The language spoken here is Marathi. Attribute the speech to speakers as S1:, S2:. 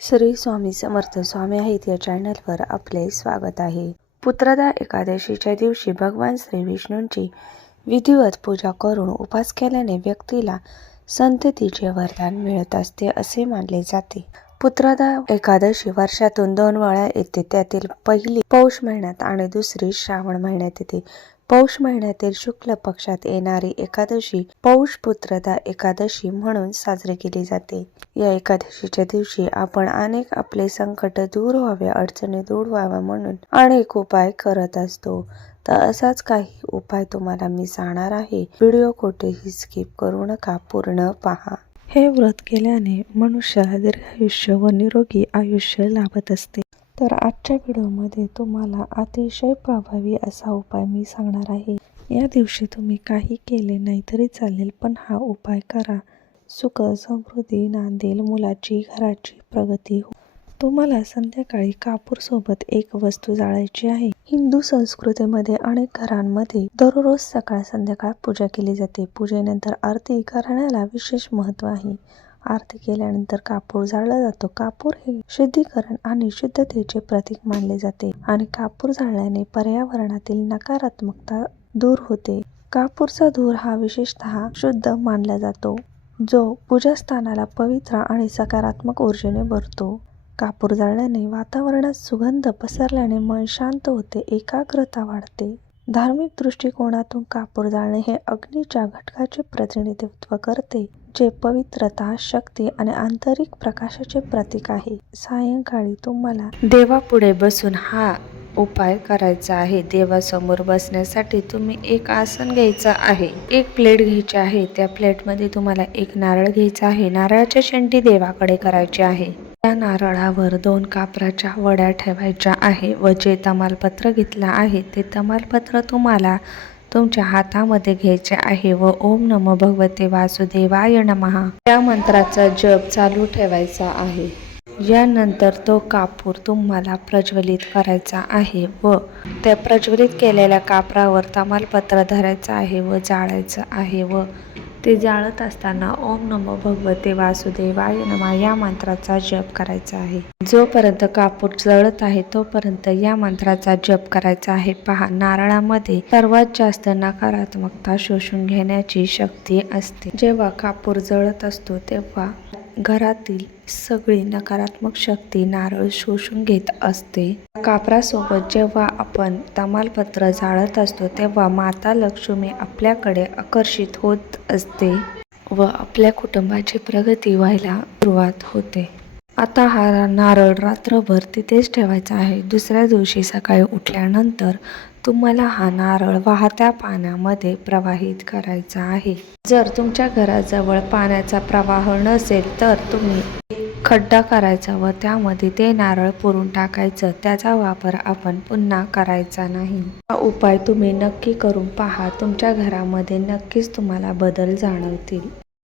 S1: श्री स्वामी समर्थ स्वामी आहेत या चॅनलवर आपले स्वागत आहे. पुत्रदा एकादशीच्या दिवशी भगवान श्री विष्णूंची विधिवत पूजा करून उपास केल्याने व्यक्तीला संततीचे वरदान मिळत असते असे मानले जाते. पुत्रदा एकादशी वर्षातून दोन वेळा येते. त्यातील पहिली पौष महिन्यात आणि दुसरी श्रावण महिन्यात येते. पौष महिन्यातील शुक्ल पक्षात येणारी एकादशी पौष पुत्रदा एकादशी म्हणून साजरी केली जाते. या एकादशीच्या दिवशी आपण अनेक आपले संकट दूर व्हावे अडचणी दूर व्हाव्या म्हणून अनेक उपाय करत असतो. तर असाच काही उपाय तुम्हाला मी सांगणार आहे. व्हिडिओ कुठेही स्किप करू नका पूर्ण पहा. हे व्रत केल्याने मनुष्याला दीर्घायुष्य व निरोगी आयुष्य लाभत असते. तर आजच्या व्हिडिओमध्ये तुम्हाला अतिशय प्रभावी असा उपाय मी सांगणार आहे. या दिवशी तुम्ही काही केले नाही तरी चालेल पण हा उपाय करा. सुख समृद्धी नांदेल मुलाची घराची प्रगती हो. तुम्हाला संध्याकाळी कापूर सोबत एक वस्तू जाळायची आहे. हिंदू संस्कृतीमध्ये अनेक घरांमध्ये दररोज सकाळ संध्याकाळ पूजा केली जाते. पूजेनंतर आरती करण्याला विशेष महत्त्व आहे. आरती केल्यानंतर कापूर जाळला जातो. कापूर हे शुद्धीकरण आणि शुद्धतेचे प्रतीक मानले जाते आणि कापूर जाळल्याने पर्यावरणातील नकारात्मकता दूर होते. कापूरचा धूर हा विशेषतः शुद्ध मानला जातो जो पूजास्थानाला पवित्र आणि सकारात्मक ऊर्जेने भरतो. कापूर जाळल्याने वातावरणात सुगंध पसरल्याने मन शांत होते एकाग्रता वाढते. धार्मिक दृष्टिकोनातून कापूर जाळणे हे अग्नीच्या घटकाचे प्रतिनिधित्व करते जे पवित्रता शक्ती आणि आंतरिक प्रकाशाचे प्रतीक आहे. सायंकाळी तुम्हाला देवापुढे बसून हा उपाय करायचा आहे. देवासमोर बसण्यासाठी तुम्ही एक आसन घ्यायचं आहे. एक प्लेट घ्यायची आहे. त्या प्लेटमध्ये तुम्हाला एक नारळ घ्यायचा आहे. नारळाच्या शेंडी देवाकडे करायची आहे. त्या नारळावर दोन कापराच्या वड्या ठेवायच्या आहे व जे तमालपत्र घेतलं आहे ते तमालपत्र तुम्हाला तुमच्या हातामध्ये घ्यायचे आहे व ओम नमो भगवते वासुदेवाय नमः. त्या मंत्राचा जप चालू ठेवायचा आहे. यानंतर तो कापूर तुम्हाला प्रज्वलित करायचा आहे व त्या प्रज्वलित केलेल्या कापरावर तमालपत्र धरायचं आहे व जाळायचं आहे व ते जाळत असताना ओम नमो भगवते वासुदेवाय नमा या मंत्राचा जप करायचा आहे. जोपर्यंत कापूर जळत आहे तोपर्यंत या मंत्राचा जप करायचा आहे. पहा नारळामध्ये सर्वात जास्त नकारात्मकता शोषून घेण्याची शक्ती असते. जेव्हा कापूर जळत असतो तेव्हा घरातील सगळी नकारात्मक शक्ती नारळ शोषून घेत असते. कापरासोबत जेव्हा आपण तमालपत्र जाळत असतो तेव्हा माता लक्ष्मी आपल्याकडे आकर्षित होत असते व आपल्या कुटुंबाची प्रगती व्हायला सुरुवात होते. आता हा नारळ रात्रभर तिथेच ठेवायचा आहे. दुसऱ्या दिवशी सकाळी उठल्यानंतर तुम्हाला हा नारळ वाहत्या पाण्यामध्ये प्रवाहित करायचा आहे. जर तुमच्या घराजवळ पाण्याचा प्रवाह नसेल तर तुम्ही खड्डा करायचा व त्यामध्ये ते नारळ पुरून टाकायचं. त्याचा वापर आपण पुन्हा करायचा नाही. हा उपाय तुम्ही नक्की करून पहा. तुमच्या घरामध्ये नक्कीच तुम्हाला बदल जाणवतील.